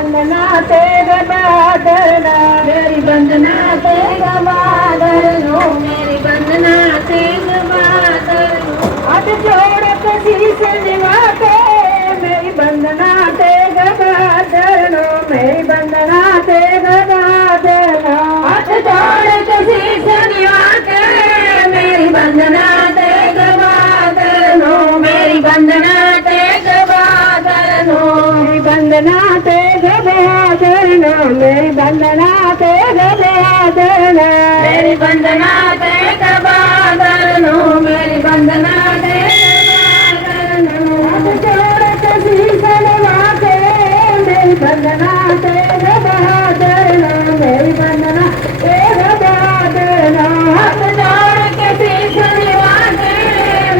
बंदना तेरे बहादुर मेरी बंदना तेरे बहादुर मेरी बंदना तेरे बहादुर हाथ जोड़ के शीश निभा के मेरी बंदना तेरे बहादुर मेरी बंदना तेरे बहादुर हाथ जोड़ के शीश निभा के मेरी बंदना तेरे बहादुर मेरी बंदना तेरे बहादुर मेरी बंदना तेरे बहादुर मेरी बंदना तेरे बहादुर मेरी बंदना तेरे बहादुर मेरी बंदना बंदना तेरे बहादुर मेरी बंदना तेरे बहादुर हाथ जोड़ के शीश निभा के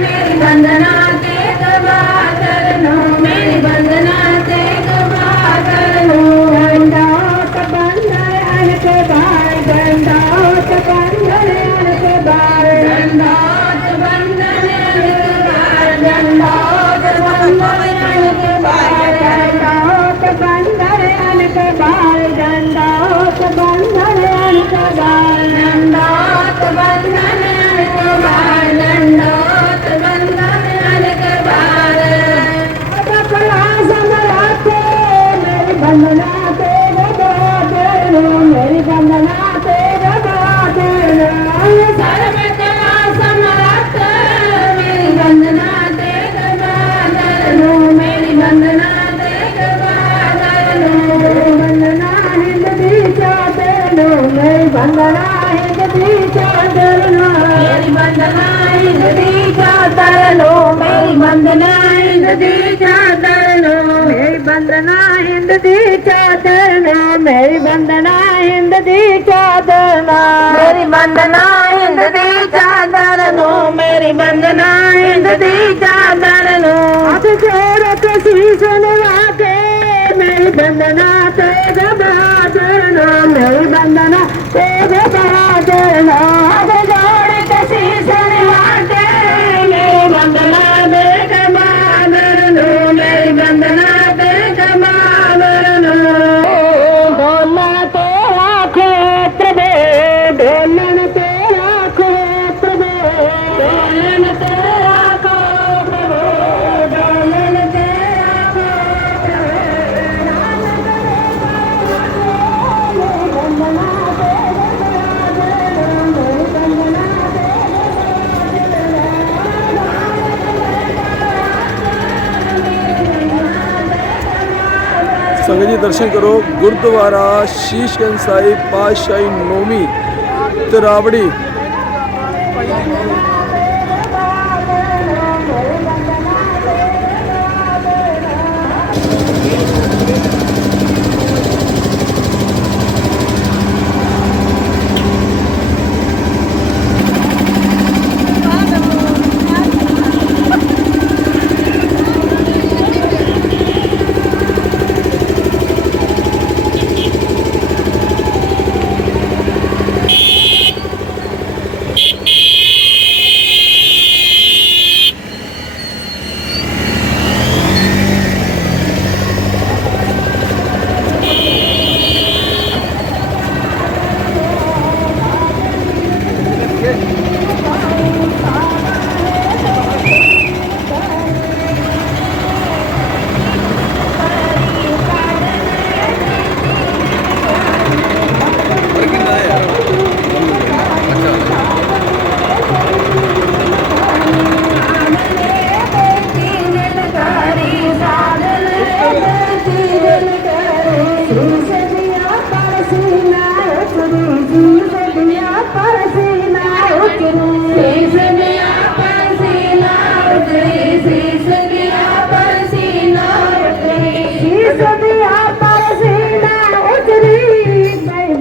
मेरी बंदना तेरे बहादुर मेरी बंदना तेरे बहादुर गंडोत बंदर अनके बार गंडोत बंदर अनके बार गंडोत बंदर अनके बार गंडोत बंदर अनके बार गंडोत बंदर अनके बार गंडोत बंदर अनके बार गंडोत बंदर अनके बार गंडोत बंदर अनके बार बकला समराते मेरी बंदना तेरे बहादुर मेरी बंदना तेरे बहादुर सर में कला समराते मेरी बंदना तेरे बहादुर मेरी बंदना तेरे बहादुर बंदना हिंद दी चादर मेरी बंदना हिंद दी चादर मेरी बंदना हिंद दी चादर मेरी बंदना हिंद दी चादर मेरी बंदना हिंद दी चादर मेरी बंदना हिंद दी चादर मेरी बंदना हिंद दी चादर मेरी बंदना हिंद दी चादर हाथ जोड़ के शीश निभा के मेरी बंदना तेरे बहादुर मेरी बंदना तेरे बहादुर हाथ जोड़ के शीश निभा के मेरी बंदना तेरे बहादुर मेरी बंदना तेरे बहादुर डोलन तेरा क्षेत्र दे डोलन तेरा क्षेत्र दे डोलन तेरा क्षेत्र दे डोलन तेरा क्षेत्र बंदना तेरे बहादुर बंदना संगत जी दर्शन करो गुरुद्वारा शीशगंज साहिब पातशाही नौवीं तरावड़ी।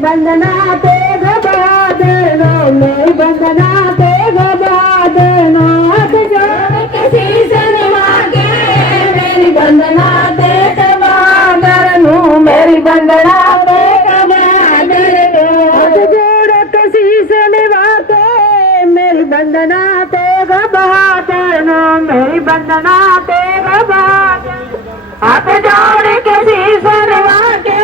बंदना तेरे बहादुर मेरी बंदना तेरे बहादुर हाथ जोड़ के शीश निभा के मेरी बंदना तेरे बहादुर मेरी बंदना तेरे बहादुर हाथ जोड़ के शीश निभा के मेरी बंदना तेरे बहादुर मेरी बंदना तेरे बहादुर हाथ जोड़ के शीश निभा के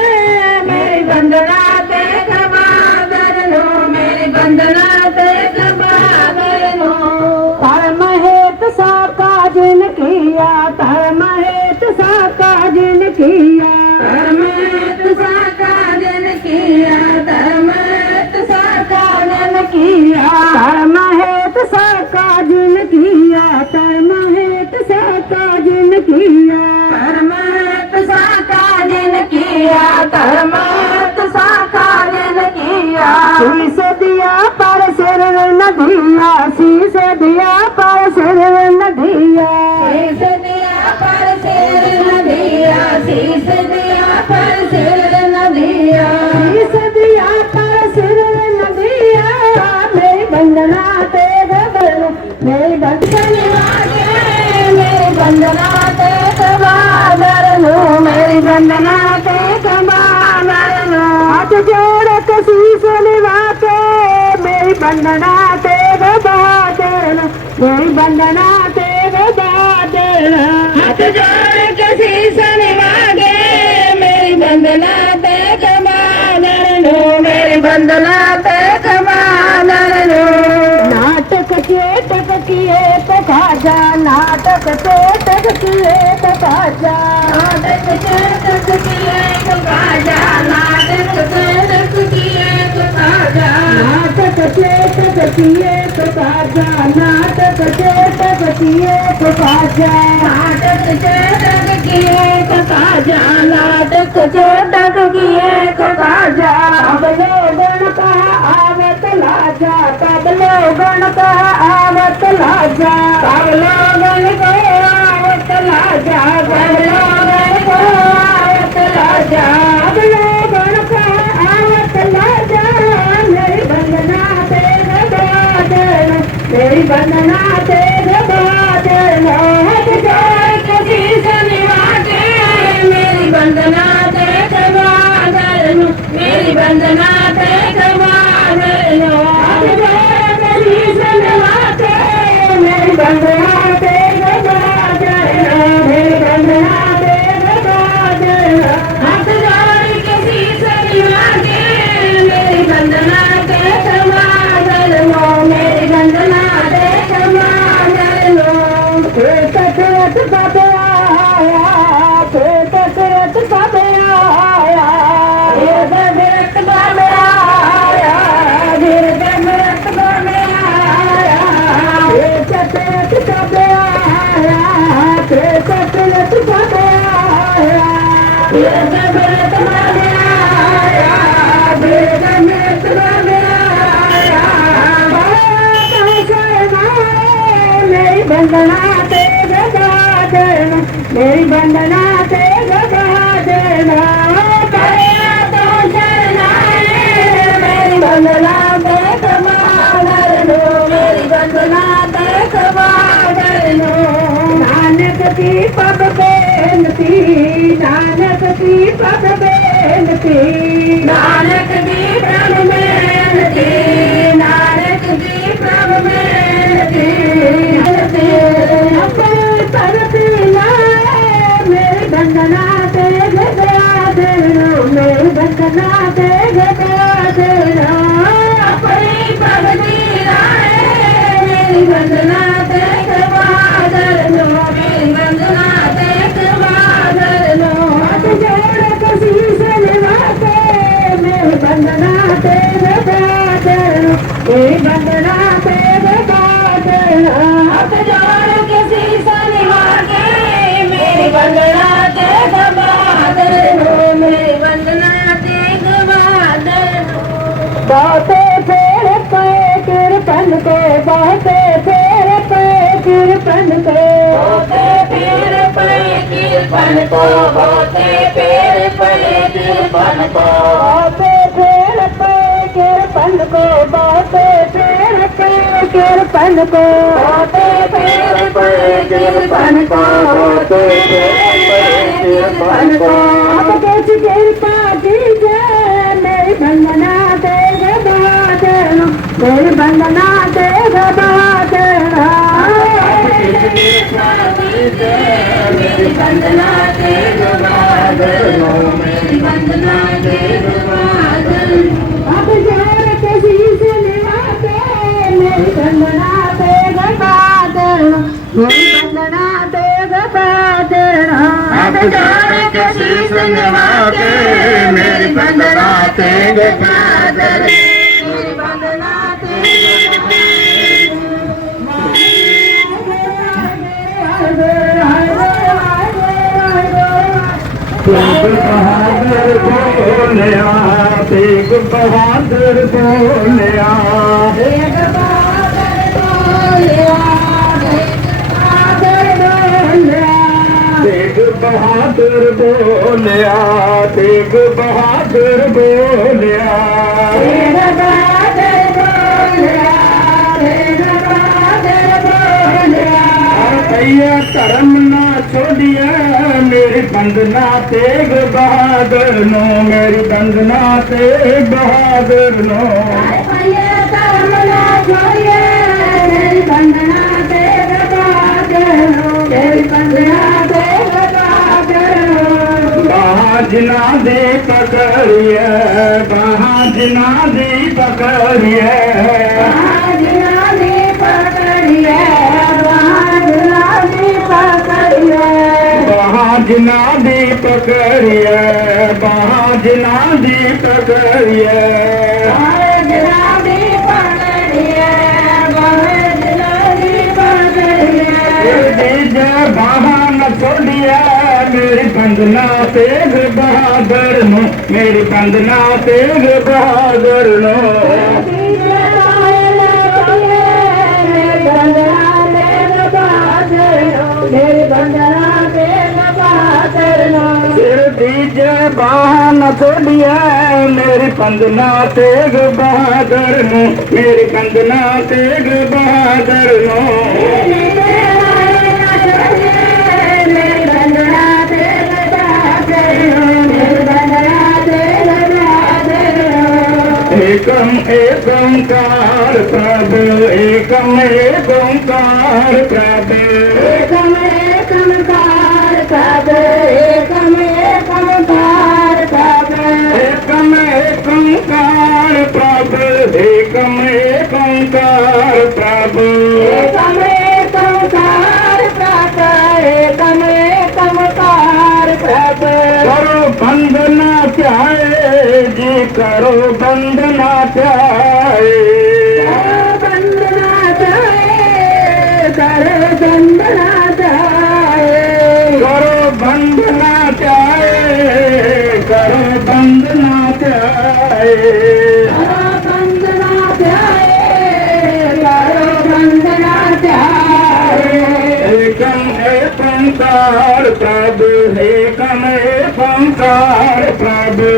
दिया धर्मत साका जिन किया धर्मत साका जिन किया शीश दिया पर सिर न दिया शीश दिया पर सिर न दिया शीश दिया पर सिर न दिया शीश दिया पर सिर न दिया शीश दिया पर सिर न दिया मेरी वंदना तेरे बरु मेरी वंदना मेरी वंदना तेरे बादल मेरी वंदना तेरे बादल हाथ जोड़ के शीश निभा के मेरी वंदना तेरे बादल मेरी वंदना तेरे बादल हाथ जोड़ के शीश निभा के मेरी वंदना तेरे बादल मेरी वंदना तेरे बादल नाटक चेटक किए तो खाजा नाटक चेटक किए तो खाजा नाटक चेटक किए तो खाजा नाटक चेटक किए तो खाजा नाटक चेटक किए तो खाजा नाटक चेटक किए तो खाजा नाटक चेटक किए तो खाजा नाटक चेटक किए तो खाजा अब लोगन का आवत लाजा कब लोगन का आवत लाजा कब लोगन को आवत लाजा कब लोगन को आवत लाजा कब लोगन को आवत लाजा मेरी वंदना तेरे बादल मेरी वंदना तेरे बादल हाथ जोड़ के शीश निभा के मेरी वंदना तेरे बादल मेरी वंदना तेरे बादल हाथ जोड़ के शीश निभा के मेरी वंदना तेरे बादल मेरी वंदना तेरे बादल हाथ जोड़ के शीश निभा के मेरी वंदना तेरे बादल मेरी वंदना तेरे बादल कसरत कब आया कसरत कब आया कसरत कब आया कसरत कब आया कसरत कब आया कसरत कब आया कसरत कब आया कसरत कब आया मेरी वंदना तेरे बादल मेरी वंदना तेरे बादल तो शरणाए मेरी वंदना तेरे बादल मेरी वंदना तेरे बादल नानक की पग बेनती नानक की पग बेनती नानक की प्रभ बेनती नानक की प्रभ बेनती अपनी तरती लाए मेरी वंदना तेरे बादल मेरी वंदना तेरे बादल अपनी भगती लाए मेरी वंदना तेरे बादल मेरी वंदना तेरे बादल हाथ जोड़ के शीश निभा के मेरी वंदना तेरे बादल मेरी वंदना तेरे बादल हाथ जोड़ के शीश निभा के मेरी वंदना तेरे बादल मेरी वंदना तेरे बादल बहुते फेर पे कृपन को बहुते फेर पे कृपन को बहुते फेर पे कृपन को बहुते फेर पे कृपन को बहुते फेर पे कृपन को बहुते फेर पे कृपन को बहुते फेर पे कृपन को बहुते फेर पे कृपन को अब कुछ कृपा कीजिए मेरी वंदना तेरे बादल मेरी वंदना तेरे बादल मेरी वंदना तेरे बादल मेरी वंदना तेरे बादल अब जोड़ के शीश निभा के मेरी वंदना तेरे बादल मेरी वंदना तेरे बादल अब जोड़ के शीश निभा के मेरी वंदना तेरे बादल मेरी वंदना तेरे बोलिया तेग बहादुर बोलिया तेग बहादुर बोलिया तेग बहादुर बोलिया तेग बहादुर बोलिया तेग बहादुर बोलिया तेग बहादुर बोलिया भैया धर्म ना छोड़िया मेरी बंदना तेग बहादुर नो मेरी बंदना तेग बहादुर नो भैया धर्म ना छोड़िए मेरी बंदना तेग बहादुर मेरी बंदना तेग बहादुर जना दे पकड़िए जना दे पकड़िए जना दे पकड़िए जना दे पकड़िए जना दे पकड़िए बहान छोड़िया मेरी बंदना तेग बहादुर नो मेरी बंदना तेग बहादुर नो दीजे बहान छोड़िया मेरी बंदना तेग बहादुर नो मेरी बंदना तेग बहादुर नो एकम एक ओंकार प्रभु एकम एक ओंकार प्रभु एकम एक ओंकार प्रभु एकम एक ओंकार प्रभु एकम एक ओंकार प्रभु एकम एक ओंकार प्रभु एकम एक ओंकार प्रभु एकम एक ओंकार प्रभु करो बंदना चाहे जी करो बंदना चाहे बंदना चाहे करो बंदना चाहे करो बंदना चाहे करो बंदना चाहे बंदना चाहे करो बंदना चाहे एकम एक ओंकार प्रभु एकम एक ओंकार प्रभु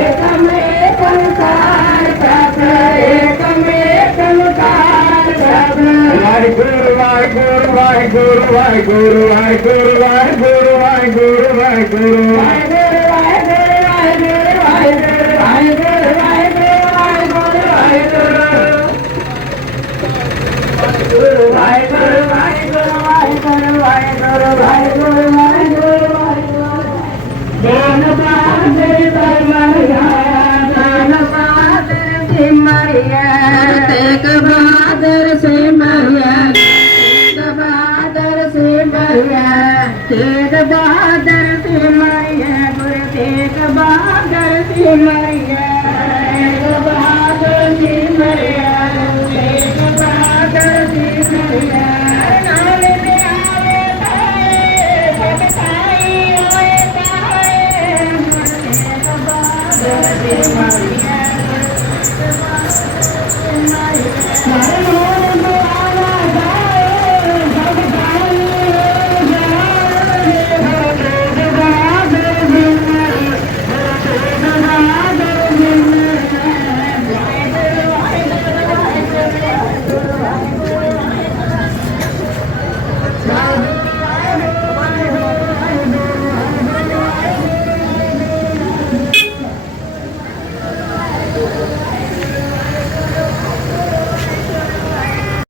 एकम एक ओंकार प्रभु एकम एक ओंकार प्रभु वाहिगुरु वाहिगुरु वाहिगुरु वाहिगुरु वाहिगुरु वाहिगुरु वाहिगुरु वाहिगुरु